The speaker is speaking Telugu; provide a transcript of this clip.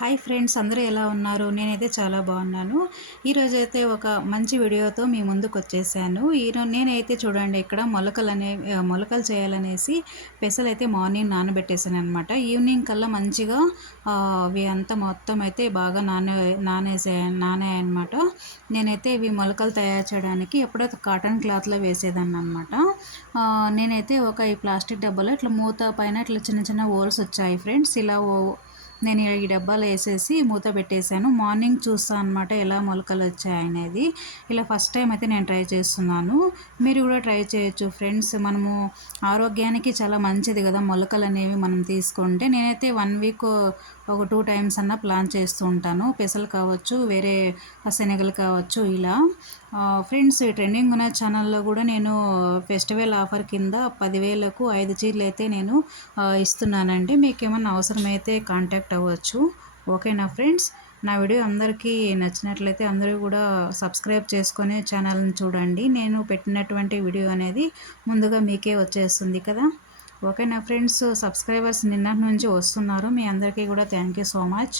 హాయ్ ఫ్రెండ్స్, అందరూ ఎలా ఉన్నారు? నేనైతే చాలా బాగున్నాను. ఈరోజైతే ఒక మంచి వీడియోతో మీ ముందుకొచ్చేసాను. నేనైతే చూడండి, ఇక్కడ మొలకలు చేయాలనేసి పెసలైతే మార్నింగ్ నానబెట్టేసాననమాట. ఈవినింగ్ కల్లా మంచిగా అవి అంతా మొత్తం అయితే బాగా నానాయనమాట. నేనైతే ఇవి మొలకలు తయారు చేయడానికి ఎప్పుడో కాటన్ క్లాత్‌లో వేసేదాన్ననమాట. నేనైతే ఈ ప్లాస్టిక్ డబ్బాలో ఇట్లా మూత పైన ఇట్లా చిన్న చిన్న హోల్స్ వచ్చాయి ఫ్రెండ్స్. నేను ఈ డబ్బాలో వేసేసి మూత పెట్టేశాను. మార్నింగ్ చూస్తాను అనమాట ఎలా మొలకలు వచ్చాయనేది. ఇలా ఫస్ట్ టైం అయితే నేను ట్రై చేస్తున్నాను. మీరు కూడా ట్రై చేయొచ్చు ఫ్రెండ్స్. మనము ఆరోగ్యానికి చాలా మంచిది కదా మొలకలు అనేవి మనం తీసుకుంటే. నేనైతే 1 వీక్ ఒక 2 టైమ్స్ అన్నా ప్లాన్ చేస్తూ ఉంటాను. పెసలు కావచ్చు, వేరే శనగలు కావచ్చు ఇలా. ఫ్రెండ్స్, ట్రెండింగ్ ఉన్న ఛానల్లో కూడా నేను ఫెస్టివల్ ఆఫర్ కింద 10,000కు 5 చీరలు అయితే నేను ఇస్తున్నానండి. మీకు ఏమన్నా అవసరమైతే కాంటాక్ట్ అవ్వచ్చు. ఓకేనా ఫ్రెండ్స్? నా వీడియో అందరికీ నచ్చినట్లయితే అందరూ కూడా సబ్స్క్రైబ్ చేసుకొని ఛానల్ని చూడండి. నేను పెట్టినటువంటి వీడియో అనేది ముందుగా మీకే వచ్చేస్తుంది కదా. ఓకేనా ఫ్రెండ్స్? సబ్స్క్రైబర్స్ నిన్నటి నుంచి వస్తున్నారు. మీ అందరికీ కూడా థ్యాంక్ యూ సో మచ్.